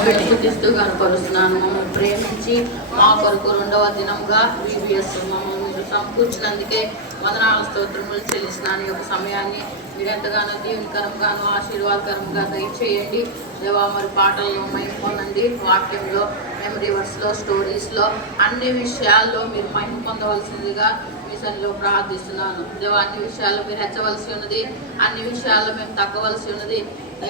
స్థుతిస్తూ కనపరుస్తున్నాను. మమ్మల్ని ప్రేమించి మా కొరకు 2వ దినంగా VBS మమ్మల్ని మీరు సమకూర్చినందుకే వందనాల స్తోత్రములు చెల్లిస్తున్నాను. ఈ యొక్క సమయాన్ని మీరు ఎంతగానో దీవెనకరంగాను ఆశీర్వాదకరంగా దయచేయండి దేవా. మరి పాటల్లో మహిమ పొందండి, వాక్యంలో మెమరీ వర్స్లో స్టోరీస్లో అన్ని విషయాల్లో మీరు మహిమ పొందవలసిందిగా మీ సన్నిధిలో ప్రార్థిస్తున్నాను దేవా. అన్ని విషయాల్లో మీరు హెచ్చవలసి ఉన్నది, అన్ని విషయాల్లో మేము తగ్గవలసి ఉన్నది.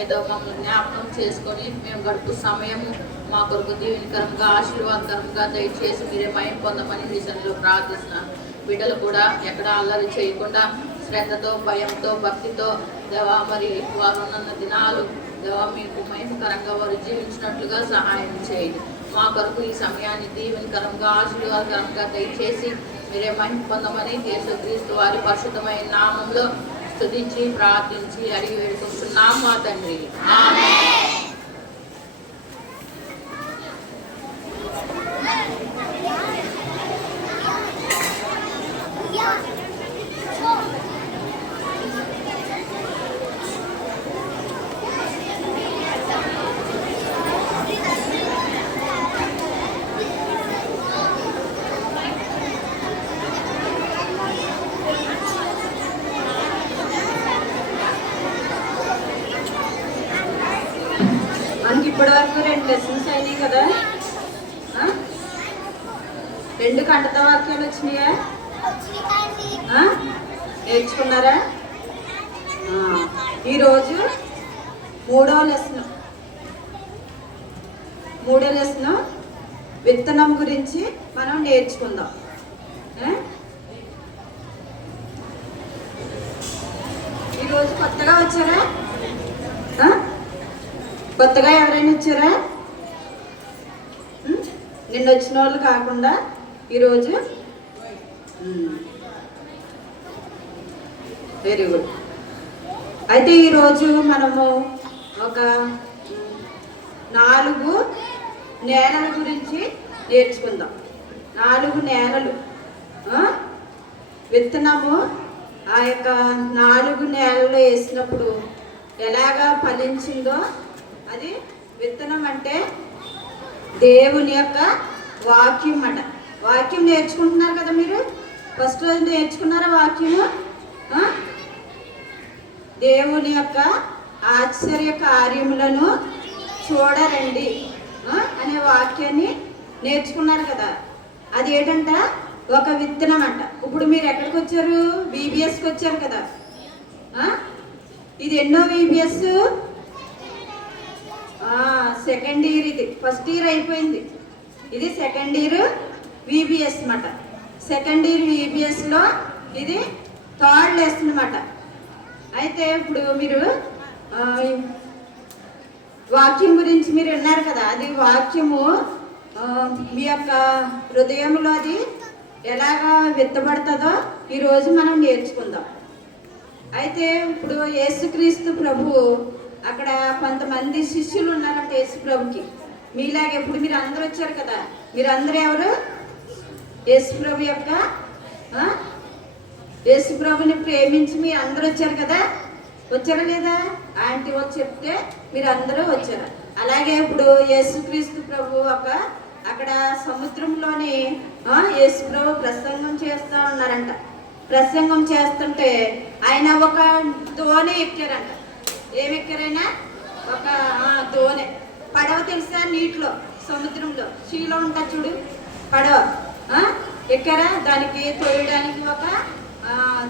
ఏదో మమ్మల్ని జ్ఞాపకం చేసుకొని మేము గడుపు సమయము మా కొరకు దీవెనకరంగా ఆశీర్వాదకరంగా దయచేసి మీరే మహిమ పొందమని మీ సన్నిధిలో ప్రార్థిస్తున్నాను. బిడ్డలు కూడా ఎక్కడ అల్లరి చేయకుండా శ్రద్ధతో, భయంతో, భక్తితో దేవా మరి వారు ఉన్న దినాలు దేవా మీకు మహిమకరంగా వారు జీవించినట్లుగా సహాయం చేయండి. మా కొరకు ఈ సమయాన్ని దీవెనకరంగా ఆశీర్వాదకరంగా దయచేసి మీరే మహిమ పొందమని యేసుక్రీస్తు వారి పరిశుద్ధమైన నామంలో స్తుతించి ప్రార్థించి అడిగి వేడుకుంటున్నాం మా తండ్రి, ఆమేన్. మనకి ఇప్పటివరకు 2 లెసన్స్ అయినాయి కదా. 2 కంటత వాక్యాలు వచ్చినాయా? నేర్చుకున్నారా? ఈరోజు 3వ లెసన్ విత్తనం గురించి మనం నేర్చుకుందాం. ఈరోజు కొత్తగా వచ్చారా? కొత్తగా ఎవరైనా వచ్చారా? నిన్న వచ్చిన వాళ్ళు కాకుండా ఈరోజు వెరీ గుడ్. అయితే ఈరోజు మనము ఒక 4 నేలల గురించి నేర్చుకుందాం. 4 నేలలు. విత్తనము ఆ యొక్క 4 నేలలు వేసినప్పుడు ఎలాగా ఫలించిందో అది విత్తనం అంటే దేవుని యొక్క వాక్యం అట. వాక్యం నేర్చుకుంటున్నారు కదా మీరు. ఫస్ట్ రోజు నేర్చుకున్నారా వాక్యము? దేవుని యొక్క ఆశ్చర్య కార్యములను చూడరండి అనే వాక్యాన్ని నేర్చుకున్నారు కదా. అది ఏంటంట? ఒక విత్తనం అంట. ఇప్పుడు మీరు ఎక్కడికి వచ్చారు? VBSకి వచ్చారు కదా. ఇది ఎన్నో VBS? Second year. ఇది ఫస్ట్ ఇయర్ అయిపోయింది, ఇది సెకండ్ ఇయర్ VBS అన్నమాట. సెకండ్ ఇయర్ VBSలో ఇది 3rd లెసన్ అన్నమాట. అయితే ఇప్పుడు మీరు వాక్యం గురించి మీరు విన్నారు కదా. అది వాక్యము మీ యొక్క హృదయంలో అది ఎలాగా విత్తబడుతుందో ఈరోజు మనం నేర్చుకుందాం. అయితే ఇప్పుడు యేసుక్రీస్తు ప్రభు అక్కడ కొంతమంది శిష్యులు ఉన్నారంట యేసు ప్రభుకి. మీలాగే ఇప్పుడు మీరు అందరూ వచ్చారు కదా. మీరందరూ ఎవరు? యేసు ప్రభు యొక్క యేసు ప్రభుని ప్రేమించి మీరు అందరూ వచ్చారు కదా. వచ్చారా లేదా? ఆంటీ వచ్చి చెప్తే మీరు అందరూ వచ్చారు. అలాగే ఇప్పుడు యేసుక్రీస్తు ప్రభు అక్కడ సముద్రంలోని యేసు ప్రభు ప్రసంగం చేస్తూ ఉన్నారంట. ప్రసంగం చేస్తుంటే ఆయన ఒక దోణి ఎక్కారంట. ఏమెక్కారైనా? ఒక దోణి. పడవ తెలుసా? నీటిలో, సముద్రంలో, సీలో ఉంటా చూడు పడవ. ఎక్కారా? దానికి తోయడానికి ఒక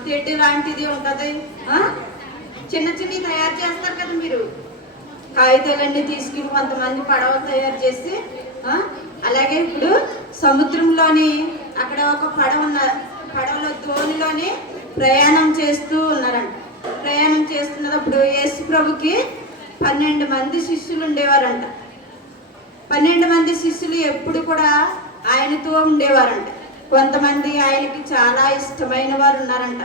తెడ్డు లాంటిది ఉంటుంది. చిన్న చిన్నవి తయారు చేస్తారు కదా మీరు. కాగితాలన్నీ తీసుకుని కొంతమంది పడవ తయారు చేసి అలాగే ఇప్పుడు సముద్రంలోని అక్కడ ఒక పడవలో దోణిలోని ప్రయాణం చేస్తూ ఉన్నారంట. ప్రయాణం చేస్తున్నప్పుడు యేసు ప్రభుకి 12 మంది శిష్యులు ఉండేవారంట. 12 మంది శిష్యులు ఎప్పుడు కూడా ఆయనతో ఉండేవారంట. కొంతమంది ఆయనకి చాలా ఇష్టమైన వారు ఉన్నారంట.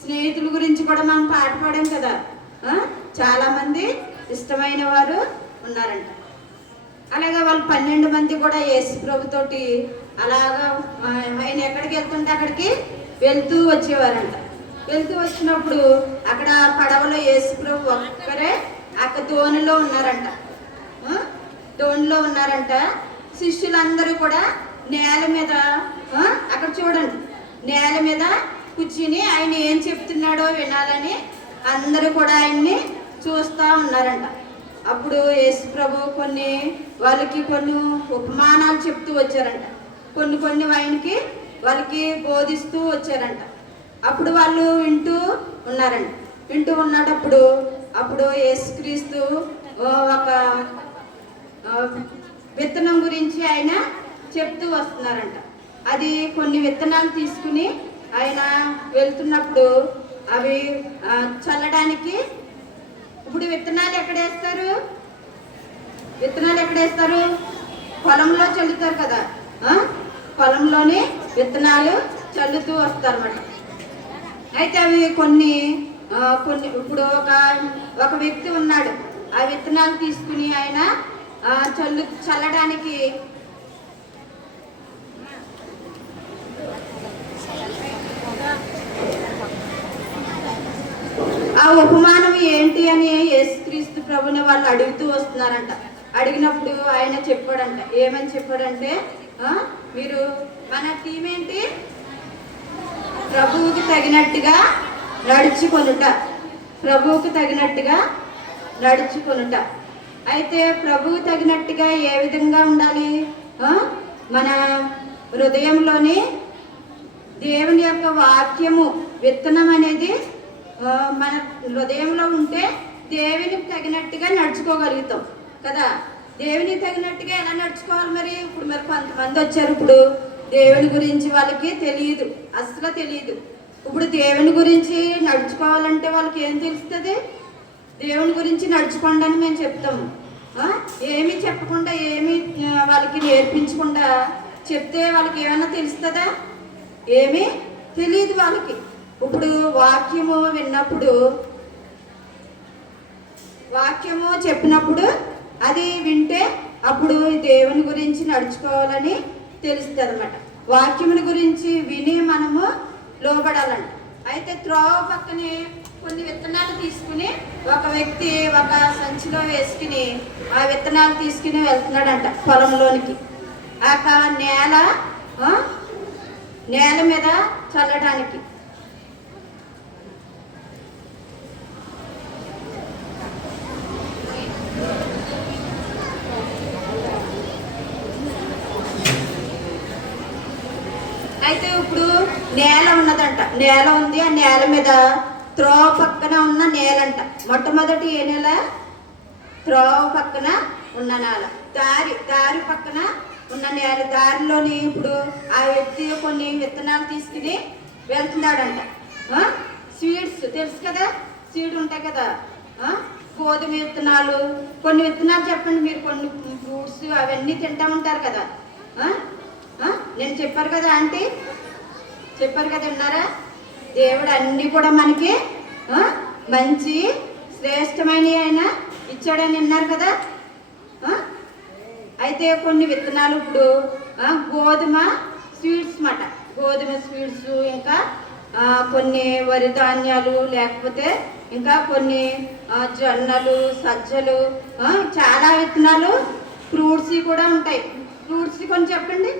స్నేహితుల గురించి కూడా మనం పాట పాడాం కదా. చాలా మంది ఇష్టమైన వారు ఉన్నారంట. అలాగే వాళ్ళు 12 మంది కూడా యేసు ప్రభుతోటి అలాగా ఆయన ఎక్కడికి వెళ్తుంటే అక్కడికి వెళ్తూ వచ్చేవారంట. వెళ్తూ వచ్చినప్పుడు అక్కడ పడవలో యేసు ప్రభు ఒక్కరే అక్క దోణిలో ఉన్నారంట. డోన్లో ఉన్నారంట. శిష్యులందరూ కూడా నేల మీద అక్కడ చూడండి, నేల మీద కూర్చుని ఆయన ఏం చెప్తున్నాడో వినాలని అందరూ కూడా ఆయన్ని చూస్తూ ఉన్నారంట. అప్పుడు యేసు ప్రభు వాళ్ళకి కొన్ని ఉపమానాలు చెప్తూ వచ్చారంట. కొన్ని ఆయనకి వాళ్ళకి బోధిస్తూ వచ్చారంట. అప్పుడు వాళ్ళు వింటూ ఉన్నారంట. వింటూ అప్పుడు యేసుక్రీస్తు ఒక విత్తనం గురించి ఆయన చెప్తూ వస్తున్నారంట. అది కొన్ని విత్తనాలు తీసుకుని ఆయన వెళ్తున్నప్పుడు అవి చల్లడానికి, ఇప్పుడు విత్తనాలు ఎక్కడేస్తారు? పొలంలో చల్లుతారు కదా, పొలంలోనే విత్తనాలు చల్లుతూ వస్తారన్నమాట. అయితే అవి కొన్ని ఇప్పుడు ఒక వ్యక్తి ఉన్నాడు. ఆ విత్తనాలు తీసుకుని ఆయన చల్లడానికి ఆ ఉపమానం ఏంటి అని యేసుక్రీస్తు ప్రభుని వాళ్ళు అడుగుతూ వస్తున్నారంట. అడిగినప్పుడు ఆయన చెప్పాడంట. ఏమని చెప్పాడంటే, మీరు మన టీం ఏంటి? ప్రభువుకి తగినట్టుగా నడుచుకొనుట. ప్రభువుకి తగినట్టుగా నడుచుకొనుట. అయితే ప్రభువు తగినట్టుగా ఏ విధంగా ఉండాలి? మన హృదయంలోని దేవుని యొక్క వాక్యము విత్తనం అనేది మన హృదయంలో ఉంటే దేవునికి తగినట్టుగా నడుచుకోగలుగుతాం కదా. దేవునికి తగినట్టుగా ఎలా నడుచుకోవాలి మరి? ఇప్పుడు కొంతమంది వచ్చారు, ఇప్పుడు దేవుని గురించి వాళ్ళకి తెలియదు, అసలు తెలియదు. ఇప్పుడు దేవుని గురించి నడుచుకోవాలంటే వాళ్ళకి ఏం తెలుస్తుంది? దేవుని గురించి నడుచుకోండి అని మేము చెప్తాము. ఏమీ చెప్పకుండా, ఏమీ వాళ్ళకి నేర్పించకుండా చెప్తే వాళ్ళకి ఏమైనా తెలుస్తుందా? ఏమీ తెలియదు వాళ్ళకి. ఇప్పుడు వాక్యము విన్నప్పుడు, వాక్యము చెప్పినప్పుడు అది వింటే అప్పుడు దేవుని గురించి నడుచుకోవాలని తెలుస్తుంది అన్నమాట. వాక్యముని గురించి విని మనము లోబడాలంట. అయితే త్రోవ పక్కనే కొన్ని విత్తనాలు తీసుకుని ఒక వ్యక్తి ఒక సంచిలో వేసుకుని ఆ విత్తనాలు తీసుకుని వెళ్తున్నాడంట పొలంలోనికి. ఆ నేల మీద చల్లడానికి. అయితే ఇప్పుడు నేల ఉన్నదంట. నేల ఉంది. ఆ నేల మీద త్రోవ పక్కన ఉన్న నేలంట. మొట్టమొదటి ఏ నేల? త్రోవ పక్కన ఉన్న నేల. దారి పక్కన ఉన్న నేల. దారిలోని ఇప్పుడు ఆ వ్యక్తి కొన్ని విత్తనాలు తీసుకుని వెళ్తున్నాడంట. సీడ్స్ తెలుసు కదా, సీడ్ ఉంటాయి కదా, గోధుమ విత్తనాలు. కొన్ని విత్తనాలు చెప్పండి మీరు. కొన్ని ఫ్రూట్స్ అవన్నీ తింటా ఉంటారు కదా. నేను చెప్పారు కదా ఆంటీ, చెప్పారు కదా, విన్నారా? దేవుడు అన్నీ కూడా మనకి మంచి శ్రేష్టమైనవి ఆయన ఇచ్చాడని విన్నారు కదా. అయితే కొన్ని విత్తనాలు ఇప్పుడు గోధుమ స్వీట్స్ మాట, గోధుమ స్వీట్స్, ఇంకా కొన్ని వరి ధాన్యాలు, లేకపోతే ఇంకా కొన్ని జొన్నలు, సజ్జలు, చాలా విత్తనాలు. ఫ్రూట్స్ కూడా ఉంటాయి. ఫ్రూట్స్ కొన్ని చెప్పండి.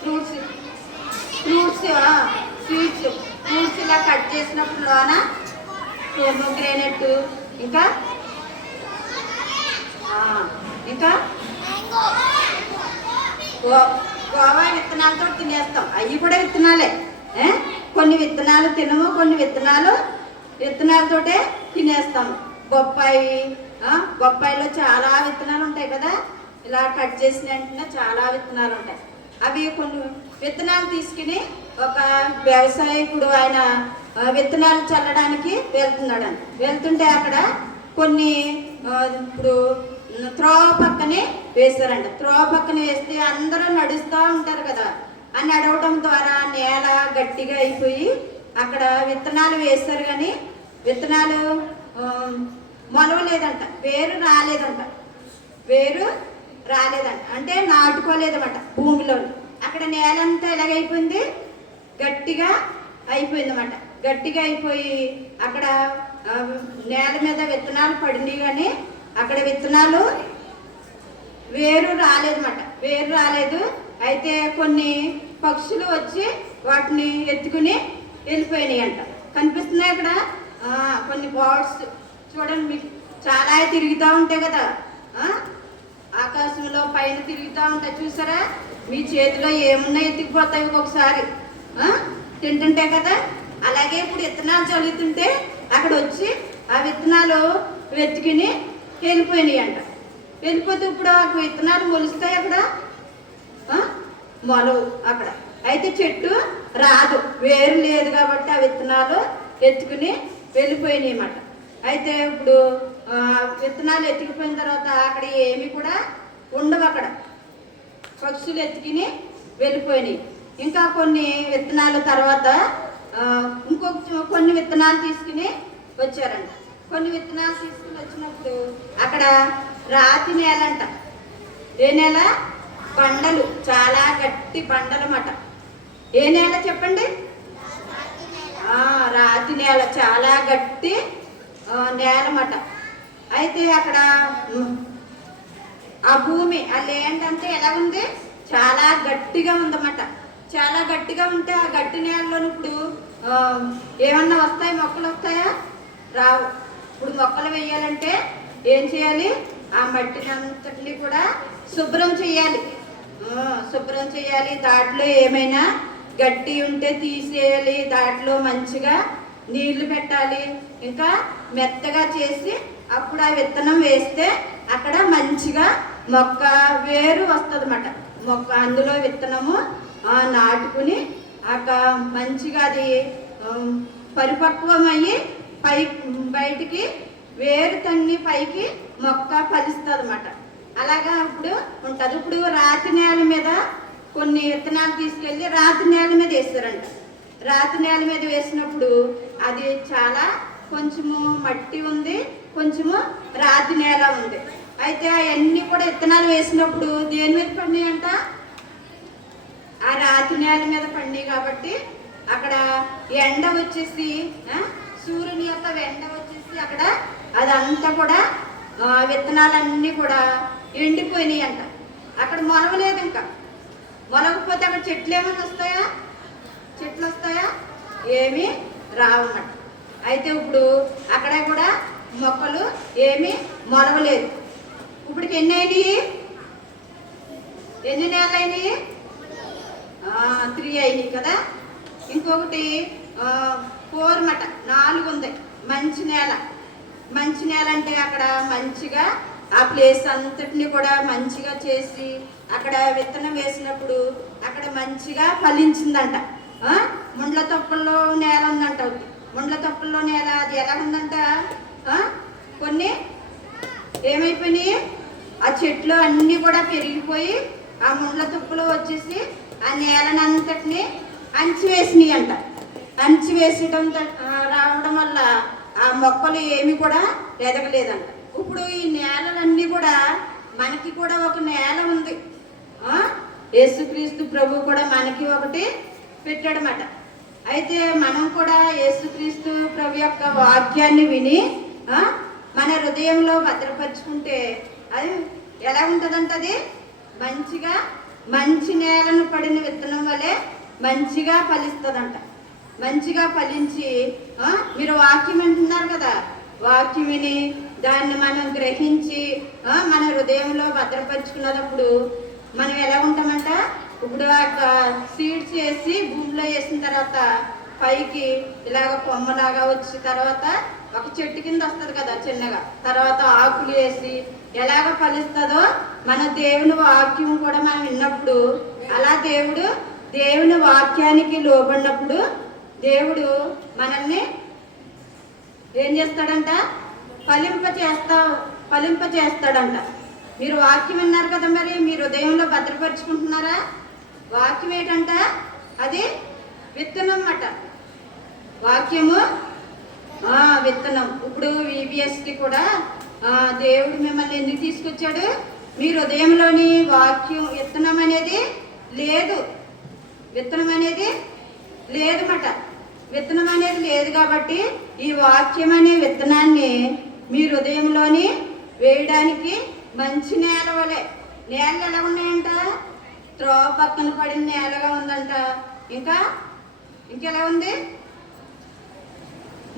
ఫ్రూట్స్ ఇలా కట్ చేసినప్పుడు లోన పోమోగ్రానైట్, ఇంకా గోవా విత్తనాలతో తినేస్తాం. అవి కూడా విత్తనాలే. కొన్ని విత్తనాలు తినము, కొన్ని విత్తనాలతోటే తినేస్తాము. బొప్పాయిలో చాలా విత్తనాలు ఉంటాయి కదా. ఇలా కట్ చేసిన వెంటనే చాలా విత్తనాలు ఉంటాయి. అవి కొన్ని విత్తనాలు తీసుకుని ఒక వ్యవసాయకుడు ఆయన విత్తనాలు చల్లడానికి వెళ్తుంటే అక్కడ కొన్ని ఇప్పుడు త్రోవ పక్కనే వేశారంట. త్రోవ పక్కన వేస్తే అందరూ నడుస్తూ ఉంటారు కదా. ఆ నడవడం ద్వారా నేల గట్టిగా అయిపోయి అక్కడ విత్తనాలు వేస్తారు, కానీ విత్తనాలు మొలవలేదంట. వేరు రాలేదంట. అంటే నాటుకోలేదన్నమాట భూమిలో. అక్కడ నేలంతా ఎలాగైపోయింది? గట్టిగా అయిపోయిందన్నమాట. గట్టిగా అయిపోయి అక్కడ నేల మీద విత్తనాలు పడినాయి, కానీ అక్కడ విత్తనాలు వేరు రాలేదన్నమాట, వేరు రాలేదు. అయితే కొన్ని పక్షులు వచ్చి వాటిని ఎత్తుకుని వెళ్ళిపోయినాయి అంట. కనిపిస్తున్నాయి అక్కడ కొన్ని బర్డ్స్ చూడండి, మీకు చాలా తిరుగుతూ ఉంటాయి కదా, ఆకాశంలో పైన తిరుగుతూ ఉంటాయి చూసారా. మీ చేతిలో ఏమున్నా ఎత్తుకుపోతాయి ఒక్కొక్కసారి తింటుంటే కదా. అలాగే ఇప్పుడు విత్తనాలు చల్లుతుంటే అక్కడ వచ్చి ఆ విత్తనాలు వెతుకుని వెళ్ళిపోయినాయి అంట. వెళ్ళిపోతే ఇప్పుడు ఆ విత్తనాలు మొలుస్తాయి అక్కడ, మొలవు అక్కడ. అయితే చెట్టు రాదు, వేరు లేదు కాబట్టి ఆ విత్తనాలు ఎత్తుకుని వెళ్ళిపోయినాయి అన్నమాట. అయితే ఇప్పుడు విత్తనాలు ఎత్తుకుపోయిన తర్వాత అక్కడ ఏమి కూడా ఉండవు, అక్కడ పక్షులు ఎత్తుకుని వెళ్ళిపోయినాయి. ఇంకా కొన్ని విత్తనాల తర్వాత కొన్ని విత్తనాలు తీసుకుని వచ్చారంట. కొన్ని విత్తనాలు తీసుకుని వచ్చినప్పుడు అక్కడ రాతి నేల అంట. ఏ నేల? బండలు, చాలా గట్టి బండలు అన్నమాట. ఏ నేల చెప్పండి? రాతి నేల, చాలా గట్టి నేల అన్నమాట. అయితే అక్కడ ఆ భూమి, ఆ ల్యాండ్ అంతా ఎలా ఉంది? చాలా గట్టిగా ఉందన్నమాట. చాలా గట్టిగా ఉంటే ఆ గట్టి నేలలో ఇప్పుడు ఏమన్నా వస్తాయి, మొక్కలు వస్తాయా? రావు. ఇప్పుడు మొక్కలు వేయాలంటే ఏం చేయాలి? ఆ మట్టిని అంతటిని కూడా శుభ్రం చేయాలి, శుభ్రం చేయాలి. దాంట్లో ఏమైనా గడ్డి ఉంటే తీసేయాలి, దాంట్లో మంచిగా నీళ్లు పెట్టాలి, ఇంకా మెత్తగా చేసి అప్పుడు ఆ విత్తనం వేస్తే అక్కడ మంచిగా మొక్క వేరు వస్తుంది అన్నమాట. మొక్క అందులో విత్తనము నాటుకుని అక్కడ మంచిగా అది పరిపక్వమయ్యి బయటికి వేరు తన్ని పైకి మొక్క ఫలిస్తుంది అన్నమాట. అలాగా ఇప్పుడు ఉంటుంది. ఇప్పుడు రాతి నేల మీద కొన్ని విత్తనాలు తీసుకెళ్ళి రాతి నేల మీద వేస్తారంట. రాతి నేల మీద వేసినప్పుడు అది చాలా కొంచెము మట్టి ఉంది, కొంచెము రాతి నేల ఉంది. అయితే అవన్నీ కూడా విత్తనాలు వేసినప్పుడు దేని మీద పడినాయి అంట? ఆ రాతి నేల మీద పడినాయి. కాబట్టి అక్కడ ఎండ వచ్చేసి, సూర్యుని యొక్క ఎండ వచ్చేసి అక్కడ అదంతా కూడా విత్తనాలన్నీ కూడా ఎండిపోయినాయి అంట. అక్కడ మొలవలేదు. ఇంకా మొలకపోతే అక్కడ చెట్లు ఏమైనా వస్తాయా? చెట్లు వస్తాయా? ఏమీ రావన్నమాట. అయితే ఇప్పుడు అక్కడ కూడా మొక్కలు ఏమీ మొలవలేదు. ఇప్పటికి ఎన్ని అయినాయి? ఎన్ని నెలలు అయినాయి? 3 అయినాయి కదా. ఇంకొకటి 4 మాట, 4 ఉంది. మంచి నేల, మంచి నేల అంటే అక్కడ మంచిగా ఆ ప్లేస్ అంతటిని కూడా మంచిగా చేసి అక్కడ విత్తనం వేసినప్పుడు అక్కడ మంచిగా ఫలించిందంట. ముండ్ల తొప్పల్లో నేల ఉందంట. ఒకటి ముండ్ల తొప్పల్లో నేల, అది ఎలా ఉందంట? కొన్ని ఏమైపోయినాయి? ఆ చెట్లు అన్నీ కూడా పెరిగిపోయి ఆ ముండ్ల తుప్పలు వచ్చేసి ఆ నేలనంతటిని అంచివేసినాయి అంట. అంచివేసడం రావడం వల్ల ఆ మొక్కలు ఏమి కూడా ఎదగలేదంట. ఇప్పుడు ఈ నేలలన్నీ కూడా మనకి కూడా ఒక నేల ఉంది. యేసుక్రీస్తు ప్రభు కూడా మనకి ఒకటి పెట్టాడన్నమాట. అయితే మనం కూడా యేసుక్రీస్తు ప్రభు యొక్క వాక్యాన్ని విని మన హృదయంలో భద్రపరుచుకుంటే అది ఎలా ఉంటుందంట? అది మంచిగా మంచి నేలను పడిన విత్తనం వలె మంచిగా ఫలిస్తుందంట. మంచిగా ఫలించి మీరు వాక్యం వింటున్నారు కదా, వాక్యం విని దాన్ని మనం గ్రహించి మన హృదయంలో భద్రపరుచుకున్నప్పుడు మనం ఎలా ఉంటామంట? ఇప్పుడు సీడ్స్ వేసి భూమిలో వేసిన తర్వాత పైకి ఇలాగ కొమ్మలాగా వచ్చిన తర్వాత ఒక చెట్టు కింద వస్తుంది కదా చిన్నగా, తర్వాత ఆకులు వేసి ఎలాగ ఫలిస్తుందో మన దేవుని వాక్యం కూడా మనం విన్నప్పుడు అలా దేవుని వాక్యానికి లోబడినప్పుడు దేవుడు మనల్ని ఏం చేస్తాడంట? ఫలింప చేస్తాడంట. మీరు వాక్యం విన్నారు కదా, మరి మీరు హృదయంలో భద్రపరుచుకుంటున్నారా? వాక్యం ఏంటంట? అది విత్తనం అన్నమాట. వాక్యము విత్తనం. ఇప్పుడు VBSకి కూడా దేవుడు మిమ్మల్ని ఎందుకు తీసుకొచ్చాడు? మీ హృదయంలోని వాక్యం విత్తనం అనేది లేదు, విత్తనం అనేది లేదన్నమాట. విత్తనం అనేది లేదు కాబట్టి ఈ వాక్యం అనే విత్తనాన్ని మీ హృదయంలోని వేయడానికి మంచి నేల వలె. నేలలు ఎలా ఉన్నాయంట? త్రోవ పక్కన పడిన నేలగా ఉందంట. ఇంకెలా ఉంది?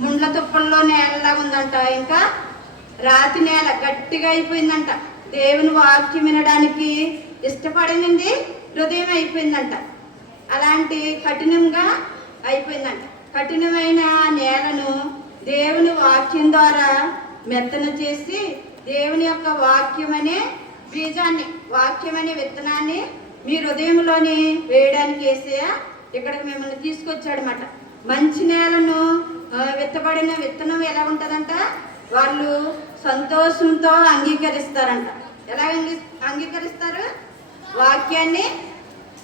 ముండ్ల తుప్పల్లో నేలలా ఉందంట. ఇంకా రాతి నేల గట్టిగా అయిపోయిందంట. దేవుని వాక్యం వినడానికి ఇష్టపడనింది హృదయం అయిపోయిందంట. అలాంటి కఠినంగా అయిపోయిందంట. కఠినమైన నేలను దేవుని వాక్యం ద్వారా మెత్తన చేసి దేవుని యొక్క వాక్యం అనే బీజాన్ని, వాక్యం అనే విత్తనాన్ని మీ హృదయంలోని వేయడానికి యేసయ్య ఇక్కడికి మిమ్మల్ని తీసుకొచ్చాడనమాట. మంచి నేలను విత్తబడిన విత్తనం ఎలా ఉంటుందంట? వాళ్ళు సంతోషంతో అంగీకరిస్తారంట. ఎలా అంగీకరిస్తారు? వాక్యాన్ని.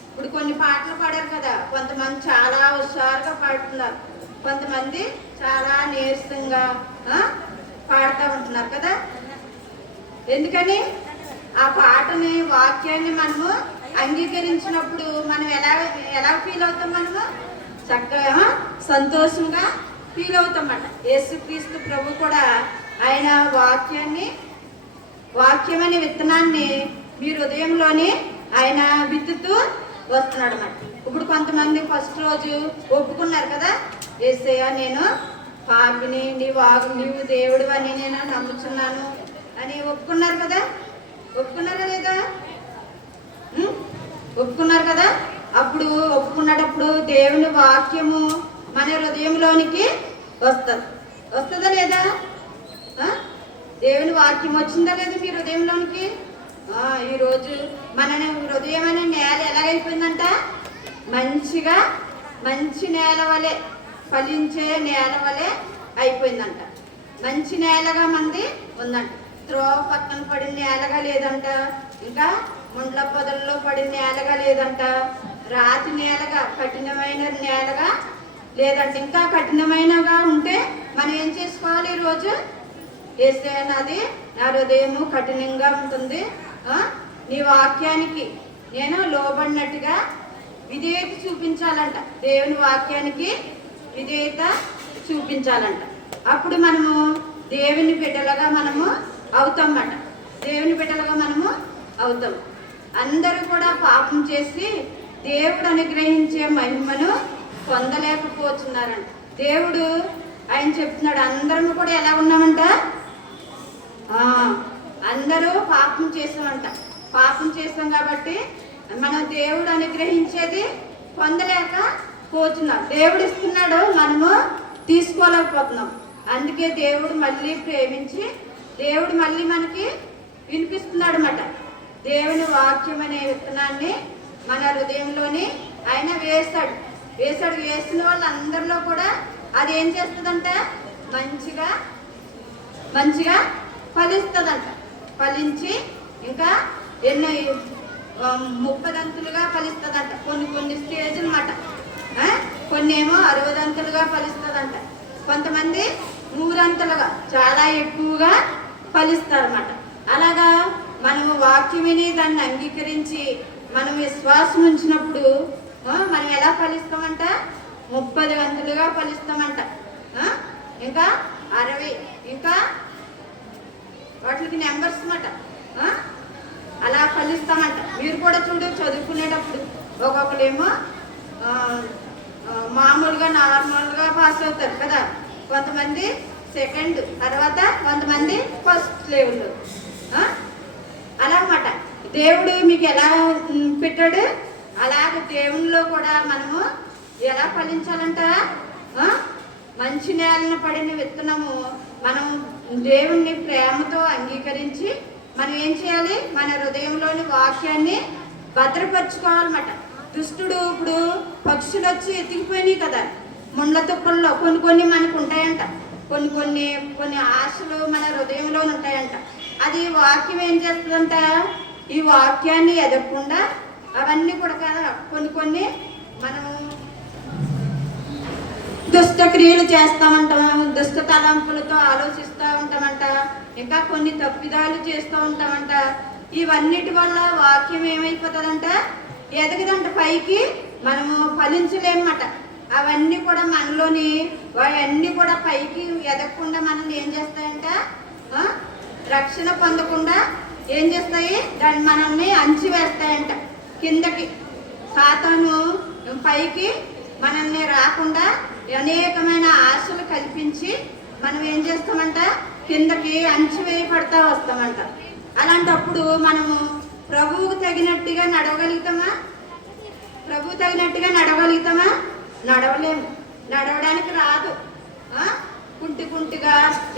ఇప్పుడు కొన్ని పాటలు పాడారు కదా, కొంతమంది చాలా హుషారుగా పాడుతున్నారు, కొంతమంది చాలా నీరసంగా పాడుతూ ఉంటున్నారు కదా. ఎందుకని? ఆ పాటని, వాక్యాన్ని మనము అంగీకరించినప్పుడు మనం ఎలా ఫీల్ అవుతాం? మనము చక్కగా సంతోషంగా ఫీల్ అవుతాం అన్నమాట. యేసుక్రీస్తు ప్రభు కూడా ఆయన వాక్యం అనే విత్తనాన్ని మీ హృదయంలోని ఆయన విత్తుతూ వస్తున్నాడు అన్నమాట. ఇప్పుడు కొంతమంది ఫస్ట్ రోజు ఒప్పుకున్నారు కదా, యేసయ్య నేను పాపిని, నీవు దేవుడు అని నేను నమ్ముచున్నాను అని ఒప్పుకున్నారు కదా. ఒప్పుకున్నారా లేదా? ఒప్పుకున్నారు కదా. అప్పుడు ఒప్పుకున్నప్పుడు దేవుని వాక్యము మన హృదయంలోనికి వస్తుందా లేదా? దేవుని వాక్యం వచ్చిందా లేదా మీ హృదయంలోనికి? ఈరోజు మన హృదయం అనే నేల ఎలాగైపోయిందంట? మంచి నేల వలె, ఫలించే నేల వలె అయిపోయిందంట. మంచి నేలగా మంది ఉందంట. త్రోవ పక్కన పడిన నేలగా లేదంట. ఇంకా ముండ్ల పొదల్లో పడిన నేలగా లేదంట. రాతి నేలగా, కఠినమైన నేలగా లేదంట. ఇంకా కఠినమైనగా ఉంటే మనం ఏం చేసుకోవాలి? ఈరోజు యేసయ్య నాది, నా హృదయము కఠినంగా ఉంటుంది, నీ వాక్యానికి నేను లోబడినట్టుగా విధేయత చూపించాలంట. దేవుని వాక్యానికి విధేయత చూపించాలంట. అప్పుడు మనము దేవుని బిడ్డలుగా మనము అవుతామన్నమాట. దేవుని బిడ్డలుగా మనము అవుతాం. అందరూ కూడా పాపం చేసి దేవుడు అనుగ్రహించే మహిమను పొందలేకపోతున్నారంట. దేవుడు ఆయన చెప్తున్నాడు, అందరం కూడా ఎలా ఉన్నామంట? అందరూ పాపం చేసామంట. పాపం చేసాం కాబట్టి మనం దేవుడు అనుగ్రహించేది పొందలేకపోతున్నాం. దేవుడు ఇస్తున్నాడు, మనము తీసుకోలేకపోతున్నాం. అందుకే దేవుడు మళ్ళీ ప్రేమించి దేవుడు మళ్ళీ మనకి వినిపిస్తున్నాడు అన్నమాట. దేవుని వాక్యం అనే విత్తనాన్ని మన హృదయంలోని ఆయన వేస్తాడు. వేసిన వాళ్ళందరిలో కూడా అది ఏం చేస్తుందంట? మంచిగా ఫలిస్తుందంట. ఫలించి ఇంకా ఎన్నో 30 దంతులుగా ఫలిస్తుందంట. కొన్ని స్టేజ్లు అన్నమాట. కొన్ని ఏమో 60 దంతులుగా ఫలిస్తుందంట. కొంతమంది 100 అంతలుగా, చాలా ఎక్కువగా ఫలిస్తారన్నమాట. అలాగా మనము వాక్యం విని దాన్ని అంగీకరించి మనం విశ్వాసం ఉంచినప్పుడు మనం ఎలా ఫలిస్తామంట? 30 వంతులుగా ఫలిస్తామంట. ఇంకా 60, ఇంకా వాటికి నెంబర్స్ అన్నమాట. అలా ఫలిస్తామంట. మీరు కూడా చదువుకునేటప్పుడు ఒక్కొక్కరేమో మామూలుగా నార్మల్గా పాస్ అవుతారు కదా, కొంతమంది సెకండ్, తర్వాత కొంతమంది ఫస్ట్ లెవెల్. అలా అన్నమాట. దేవుడు మీకు ఎలా పెట్టాడు అలాగే దేవునిలో కూడా మనము ఎలా ఫలించాలంట? మంచి నేలను పడిన విత్తనము మనం దేవుణ్ణి ప్రేమతో అంగీకరించి మనం ఏం చేయాలి? మన హృదయంలోని వాక్యాన్ని భద్రపరచుకోవాలన్నమాట. దుష్టుడు ఇప్పుడు పక్షులు వచ్చి ఎత్తికిపోయినాయి కదా ముండ్ల తుప్పల్లో, కొన్ని మనకు ఉంటాయంట. కొన్ని ఆశలు మన హృదయంలో ఉంటాయంట. అది వాక్యం ఏం చేస్తుందంట? ఈ వాక్యాన్ని ఎదగకుండా అవన్నీ కూడా కదా కొన్ని మనం దుష్ట క్రియలు చేస్తామంటాం, దుష్ట తలంపులతో ఆలోచిస్తూ ఉంటామంట, ఇంకా కొన్ని తప్పిదాలు చేస్తూ ఉంటామంట. ఇవన్నిటి వల్ల వాక్యం ఏమైపోతుందంట? ఎదగదంట. పైకి మనము ఫలించలేమన్నమాట. అవన్నీ కూడా మనలోని అవన్నీ కూడా పైకి ఎదగకుండా మనల్ని ఏం చేస్తాయంట? రక్షణ పొందకుండా ఏం చేస్తాయి? దాన్ని మనల్ని అణిచివేస్తాయంట కిందకి. సాతాను పైకి మనల్ని రాకుండా అనేకమైన ఆశలు కల్పించి మనం ఏం చేస్తామంట? కిందకి అణిచివేయబడతా వస్తామంట. అలాంటప్పుడు మనము ప్రభువుకు తగినట్టుగా నడవగలుగుతామా? ప్రభువు తగినట్టుగా నడవగలుగుతామా? నడవలేము. నడవడానికి రాదు. కుంటిగా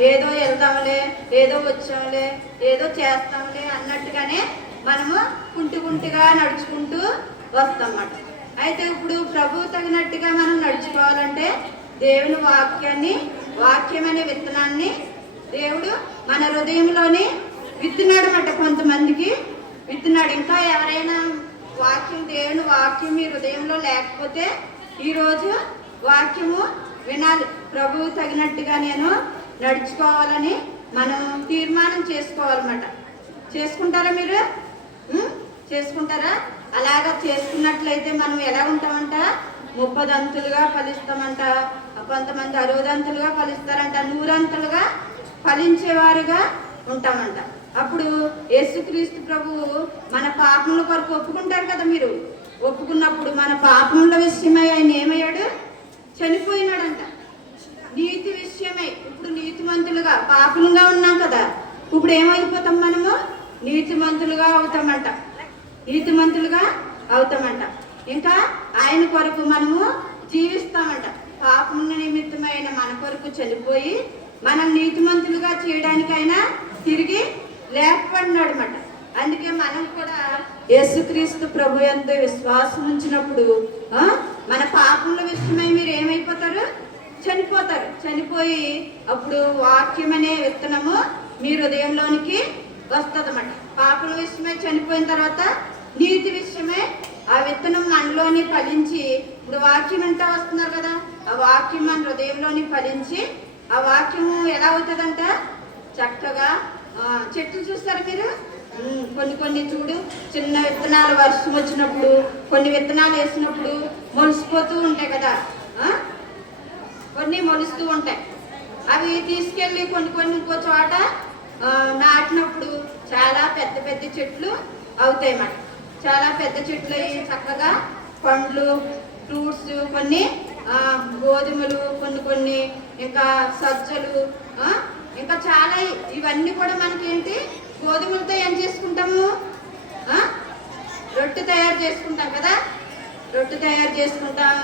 ఏదో వెళ్దాంలే, ఏదో వచ్చాంలే, ఏదో చేస్తాంలే అన్నట్టుగానే మనము కుంటిగా నడుచుకుంటూ వస్తామన్నమాట. అయితే ఇప్పుడు ప్రభువు తగినట్టుగా మనం నడుచుకోవాలంటే దేవుని వాక్యం అనే విత్తనాన్ని దేవుడు మన హృదయంలోని విత్తున్నాడు అన్నమాట. కొంతమందికి విత్తున్నాడు. ఇంకా ఎవరైనా దేవుని వాక్యం మీ హృదయంలో లేకపోతే ఈరోజు వాక్యము వినాలి. ప్రభువు తగినట్టుగా నేను నడుచుకోవాలని మనం తీర్మానం చేసుకోవాలన్నమాట. చేసుకుంటారా మీరు? చేసుకుంటారా? అలాగా చేసుకున్నట్లయితే మనం ఎలా ఉంటామంట? 30 అంతులుగా ఫలిస్తామంట. కొంతమంది 60 అంతులుగా ఫలిస్తారంట. 100 అంతులుగా ఫలించేవారుగా ఉంటామంట. అప్పుడు యేసుక్రీస్తు ప్రభువు మన పాపముల కొరకు ఒప్పుకుంటారు కదా. మీరు ఒప్పుకున్నప్పుడు మన పాపముల విషయమై ఆయన ఏమయ్యాడు? చనిపోయినాడంట. నీతి విషయమై ఇప్పుడు నీతిమంతులుగా పాపలుగా ఉన్నాం కదా. ఇప్పుడు ఏమైపోతాం? మనము నీతిమంతులుగా అవుతామంట. నీతిమంతులుగా అవుతామంట. ఇంకా ఆయన కొరకు మనము జీవిస్తామంట. పాపముల నిమిత్తమైన మన కొరకు చనిపోయి మనం నీతిమంతులుగా చేయడానికి ఆయన తిరిగి లేపబడినాడు అన్నమాట. అందుకే మనం కూడా యేసుక్రీస్తు ప్రభు యందు విశ్వాసం ఉంచినప్పుడు మన పాపముల విషయమై మీరు ఏమైపోతారు? చనిపోతారు. చనిపోయి అప్పుడు వాక్యం అనే విత్తనము మీ హృదయంలోనికి వస్తుంది అన్నమాట. పాపల విషయమై చనిపోయిన తర్వాత నీతి విషయమై ఆ విత్తనం మనలోని ఫలించి ఇప్పుడు వాక్యం అంతా వస్తున్నారు కదా. ఆ వాక్యం మన హృదయంలోని ఫలించి ఆ వాక్యము ఎలా అవుతుందంట? చక్కగా చెట్లు చూస్తారా మీరు? కొన్ని చూడు, చిన్న విత్తనాలు వర్షం వచ్చినప్పుడు కొన్ని విత్తనాలు వేసినప్పుడు మొలిసిపోతూ ఉంటాయి కదా. కొన్ని మొలుస్తూ ఉంటాయి. అవి తీసుకెళ్ళి కొన్ని ఇంకో చోట నాటినప్పుడు చాలా పెద్ద చెట్లు అవుతాయి అన్నమాట. చాలా పెద్ద చెట్లు చక్కగా పండ్లు, ఫ్రూట్స్, కొన్ని గోధుమలు, కొన్ని ఇంకా సజ్జలు, ఇంకా చాలా ఇవన్నీ కూడా మనకి ఏంటి? గోధుమలతో ఏం చేసుకుంటాము? రొట్టె తయారు చేసుకుంటాం కదా. రొట్టె తయారు చేసుకుంటాం.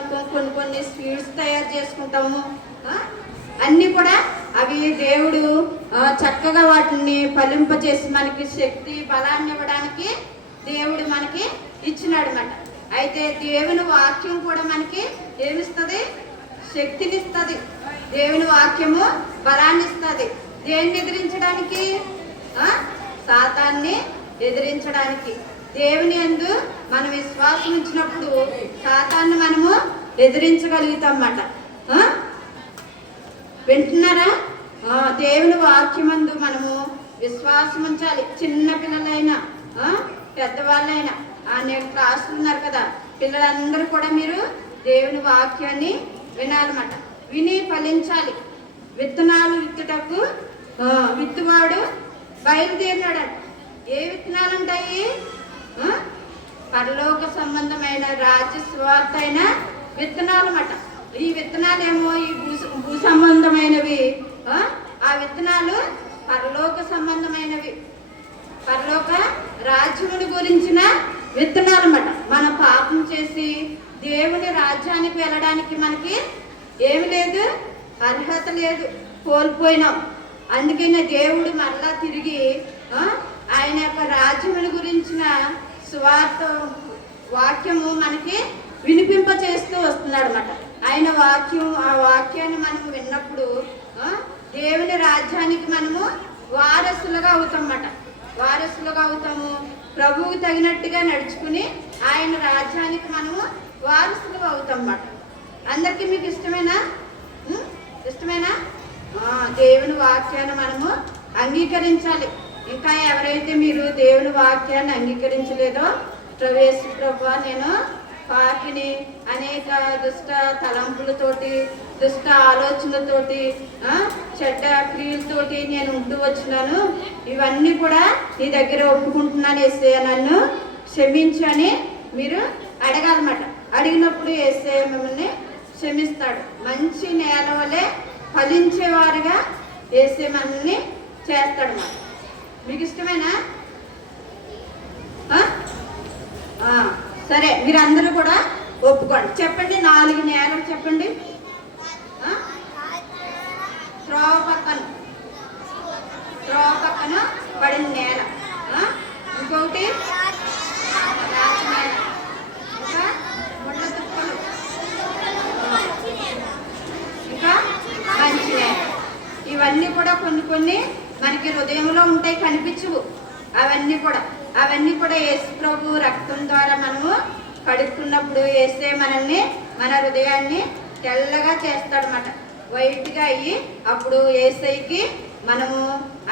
కొన్ని స్వీట్స్ తయారు చేసుకుంటాము. అన్నీ కూడా అవి దేవుడు చక్కగా వాటిని ఫలింపచేసి మనకి శక్తి బలాన్ని ఇవ్వడానికి దేవుడు మనకి ఇచ్చినాడు అన్నమాట. అయితే దేవుని వాక్యం కూడా మనకి ఏమిస్తుంది? శక్తిని ఇస్తుంది. దేవుని వాక్యము బలాన్ని ఇస్తుంది. దేన్ని ఎదిరించడానికి? సాతాన్ని ఎదిరించడానికి. దేవుని యందు మనం విశ్వాసం ఉంచినప్పుడు సాతాన్ని మనము ఎదిరించగలుగుతాం అన్నమాట. వింటున్నారా? దేవుని వాక్యమందు మనము విశ్వాసం ఉంచాలి. చిన్న పిల్లలైనా పెద్దవాళ్ళైనా అనేక క్లాసులు ఉన్నారు కదా. పిల్లలందరూ కూడా మీరు దేవుని వాక్యాన్ని వినాలన్నమాట. విని ఫలించాలి. విత్తనాలు విత్తుటకు విత్తువాడు బయలుదేరినాడు. ఏ విత్తనాలు ఉంటాయి? పరలోక సంబంధమైన రాజ్య స్వార్థ అయిన విత్తనాలు అన్నమాట. ఈ విత్తనాలేమో ఈ భూ సంబంధమైనవి. ఆ విత్తనాలు పరలోక సంబంధమైనవి. పరలోక రాజ్యముని గురించిన విత్తనాలు అన్నమాట. మన పాపం చేసి దేవుని రాజ్యానికి వెళ్ళడానికి మనకి ఏమి లేదు, అర్హత లేదు, కోల్పోయినాం. అందుకనే దేవుడు మరలా తిరిగి ఆయన యొక్క రాజ్యముని గురించిన స్వార్థ వాక్యము మనకి వినిపింప చేస్తూ వస్తున్నాడు అన్నమాట. ఆయన ఆ వాక్యాన్ని మనం విన్నప్పుడు దేవుని రాజ్యానికి మనము వారసులుగా అవుతామన్నమాట. వారసులుగా అవుతాము. ప్రభువుకు తగినట్టుగా నడుచుకుని ఆయన రాజ్యానికి మనము వారసులుగా అవుతాం అన్నమాట. అందరికీ మీకు ఇష్టమేనా? ఇష్టమేనా? దేవుని వాక్యాన్ని మనము అంగీకరించాలి. ఇంకా ఎవరైతే మీరు దేవుని వాక్యాన్ని అంగీకరించలేదో, ప్రభు నేను పాపిని, అనేక దుష్ట తలంపులతోటి దుష్ట ఆలోచనలతోటి చెడ్డ క్రియలతోటి నేను ఉంటూ వచ్చినాను. ఇవన్నీ కూడా నీ దగ్గర ఒప్పుకుంటున్నాను యేసయ్య, నన్ను క్షమించని మీరు అడగాలన్నమాట. అడిగినప్పుడు యేసయ్య మిమ్మల్ని క్షమిస్తాడు. మంచి నేల వలె ఫలించేవారుగా యేసయ్య మనల్ని చేస్తాడు. మాట మీకు ఇష్టమేనా? సరే, మీరు అందరూ కూడా ఒప్పుకోండి. చెప్పండి, 4 నేలలు చెప్పండి. త్రోవ పక్కన పడిన నేల, ఇంకొకటి రాతి నేల, ఇంకా ముళ్ళ తుప్పలు, ఇంకా మంచి నేల. ఇవన్నీ కూడా కొన్ని మనకి హృదయంలో ఉంటాయి, కనిపించవు. అవన్నీ కూడా యేసు ప్రభు రక్తం ద్వారా మనము కడుక్కున్నప్పుడు యేసే మనల్ని, మన హృదయాన్ని తెల్లగా చేస్తాడనమాట, వైట్గా అయ్యి అప్పుడు యేసయ్యకి మనము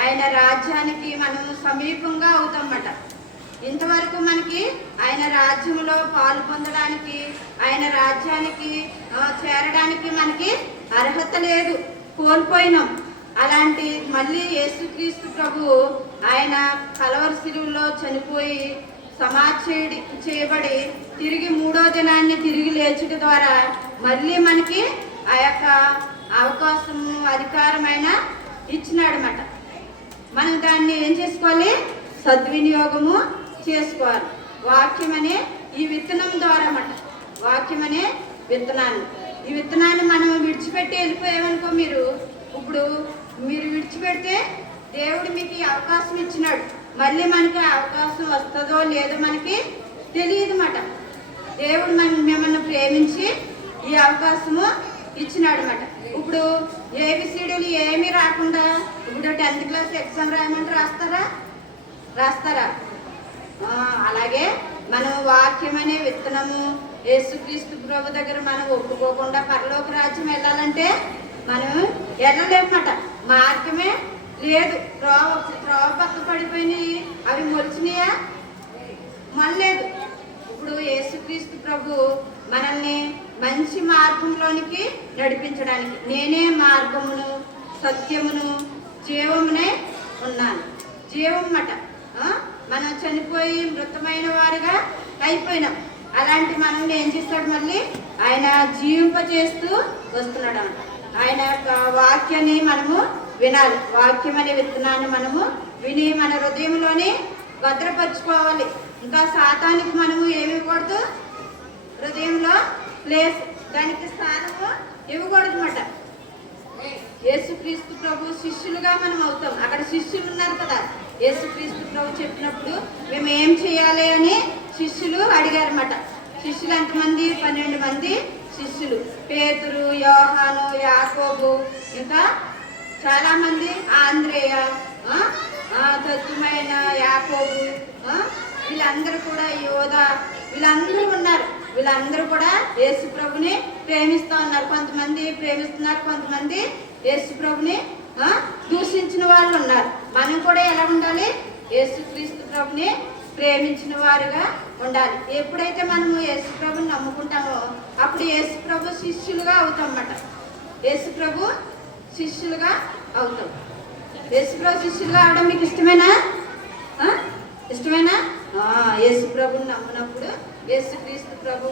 ఆయన రాజ్యానికి మనము సమీపంగా అవుతామన్నమాట. ఇంతవరకు మనకి ఆయన రాజ్యంలో పాలు పొందడానికి, ఆయన రాజ్యానికి చేరడానికి మనకి అర్హత లేదు, కోల్పోయినాం. అలాంటి మళ్ళీ యేసుక్రీస్తు ప్రభు ఆయన కలవరి శిలువలో చనిపోయి సమాధి చేయబడి తిరిగి 3వ దినాన్ని తిరిగి లేచుట ద్వారా మళ్ళీ మనకి ఆ యొక్క అవకాశము, అధికారమైన ఇచ్చినాడన్నమాట. మనం దాన్ని ఏం చేసుకోవాలి? సద్వినియోగము చేసుకోవాలి. వాక్యం అనే ఈ విత్తనం ద్వారా అన్నమాట. వాక్యం అనే ఈ విత్తనాన్ని మనం విడిచిపెట్టి వెళ్ళిపోయామనుకో, ఇప్పుడు మీరు విడిచిపెడితే దేవుడు మీకు ఈ అవకాశం ఇచ్చినాడు. మళ్ళీ మనకి అవకాశం వస్తుందో లేదో మనకి తెలియదు అన్నమాట. దేవుడు మిమ్మల్ని ప్రేమించి ఈ అవకాశము ఇచ్చినాడు అన్నమాట. ఇప్పుడు ఏబిసిడీలు ఏమీ రాకుండా ఇప్పుడు 10th క్లాస్ ఎగ్జామ్ రాయమంటే రాస్తారా? అలాగే మనం వాక్యం అనే విత్తనము యేసుక్రీస్తు ప్రభు దగ్గర మనం ఒప్పుకోకుండా పరలోక రాజ్యం వెళ్ళాలంటే మనం వెళ్ళలేమన్నమాట. మార్గమే లేదు. త్రోవ పక్క పడిపోయినాయి, అవి మొలిచినాయా? మొలలేదు. ఇప్పుడు యేసుక్రీస్తు ప్రభు మనల్ని మంచి మార్గంలోనికి నడిపించడానికి, నేనే మార్గమును సత్యమును జీవమునే ఉన్నాను. జీవం అన్నమాట. మనం చనిపోయి మృతమైన వారుగా అయిపోయినాం. అలాంటి మనల్ని ఏం చేస్తాడు? మళ్ళీ ఆయన జీవింపచేస్తూ వస్తున్నాడు అన్నమాట. ఆయన యొక్క వాక్యాన్ని మనము వినాలి. వాక్యం అనే విత్తనాన్ని మనము విని మన హృదయంలోనే భద్రపరచుకోవాలి. ఇంకా సాతానికి మనము ఏమి ఇవ్వకూడదు? హృదయంలో ప్లేస్, దానికి స్థానము ఇవ్వకూడదు అన్నమాట. యేసుక్రీస్తు ప్రభు శిష్యులుగా మనం అవుతాం. అక్కడ శిష్యులు ఉన్నారు కదా, యేసుక్రీస్తు ప్రభు చెప్పినప్పుడు మేము ఏం చేయాలి అని శిష్యులు అడిగారన్నమాట. శిష్యులు ఎంతమంది? 12 మంది శిష్యులు. పేతురు, యోహాను, యాకోబు, ఇంకా చాలా మంది, ఆంద్రేయ, తత్వమైన యాకోబు, వీళ్ళందరూ కూడా, యోధ, వీళ్ళందరూ ఉన్నారు. వీళ్ళందరూ కూడా యేసు ప్రభుని ప్రేమిస్తూ ఉన్నారు. కొంతమంది ప్రేమిస్తున్నారు, కొంతమంది యేసు ప్రభుని దూషించిన వాళ్ళు ఉన్నారు. మనం కూడా ఎలా ఉండాలి? యేసుక్రీస్తు ప్రభుని ప్రేమించిన వారుగా ఉండాలి. ఎప్పుడైతే మనము యేసు ప్రభుని నమ్ముకుంటామో అప్పుడు యేసు ప్రభు శిష్యులుగా అవుతాం అన్నమాట. యేసు ప్రభు శిష్యులుగా అవుతాం. యేసు ప్రభు శిష్యులుగా అవడం మీకు ఇష్టమేనా? యేసు ప్రభుని నమ్మినప్పుడు యేసుక్రీస్తు ప్రభు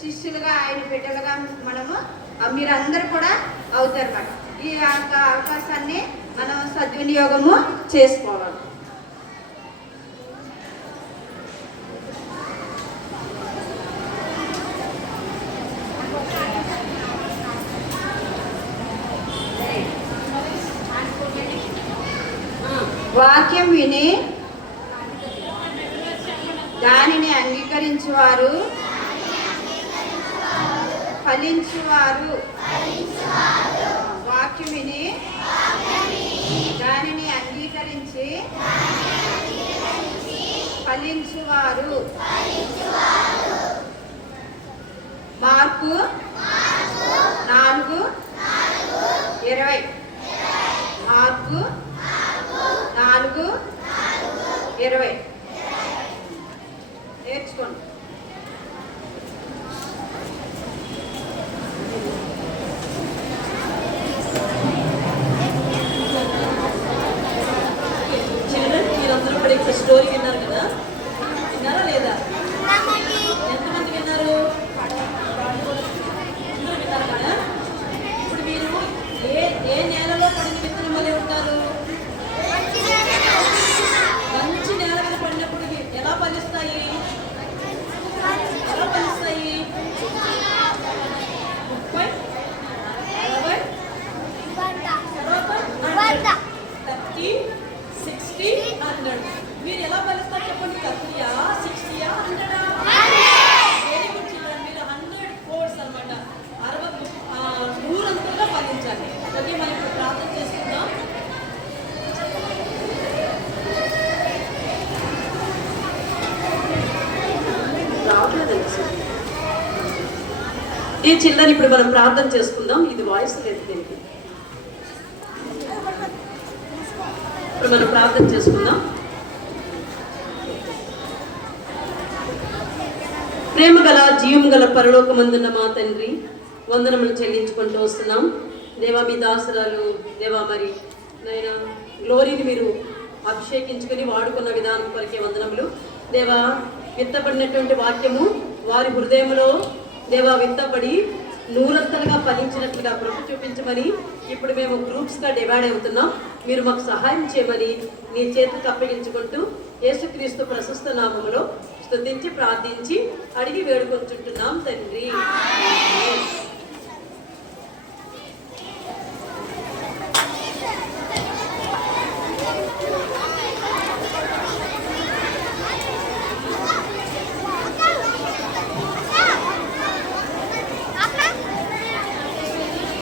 శిష్యులుగా, ఆయన బిడ్డలుగా మనము మీరందరూ కూడా అవుతారు అన్నమాట. ఈ అవకాశాన్ని మనం సద్వినియోగము చేసుకోవాలి. వాక్యం విని దానిని అంగీకరించువారు ఫలించువారు. వాక్యం విని దానిని అంగీకరించి ఫలించువారు. మార్కు 4:20. మార్కు 4:20 నేర్చుకోండి. కదా? విన్నారా లేదా? ఎంతమంది విన్నారు? అందరూ విన్నారు కదా? ఇప్పుడు మీరు ఏ నేలలో పడిన విత్తనం వల్లే ఉంటారు? మంచి నేల మీద పడినప్పుడు ఎలా ఫలిస్తాయి? ఎలా ఫలిస్తాయి? 30, 40, 30, 60, 100. మీరు ఎలా ఫలిస్తారు చెప్పండి? 30, 60, 100? Very good children. మీరు 100 కోర్స్ అనమాట. 100 ఫలించాలి. ఓకే, మనం ఇప్పుడు ప్రార్థన చేసుకుందాం. ఈ చిల్డ్రన్ ఇప్పుడు మనం ప్రార్థన చేసుకుందాం. ఇది వాయిస్ లేదు దీనికి. ఇప్పుడు మనం ప్రార్థన చేసుకుందాం. ప్రేమ గల జీవం గల పరలోకమందున్న మా తండ్రి, వందనములు చెల్లించుకుంటూ వస్తున్నాం. దేవా, మీ దాసరాలు దేవా, మరి నైనా గ్లోరీని మీరు అభిషేకించుకొని వాడుకున్న విధానం కొరకే వందనములు. దేవా, విత్తబడినటువంటి వాక్యము వారి హృదయంలో దేవా విత్తబడి నూరంతలుగా ఫలించినట్లుగా కృప చూపించమని ఇప్పుడు మేము గ్రూప్స్గా డివైడ్ అవుతున్నాం. మీరు మాకు సహాయం చేయమని నీ చేతికి అప్పగించుకుంటూ యేసుక్రీస్తు ప్రశస్త నామములో స్తుతించి ప్రార్థించి అడిగి వేడుకొంచుంటున్నాం తండ్రి.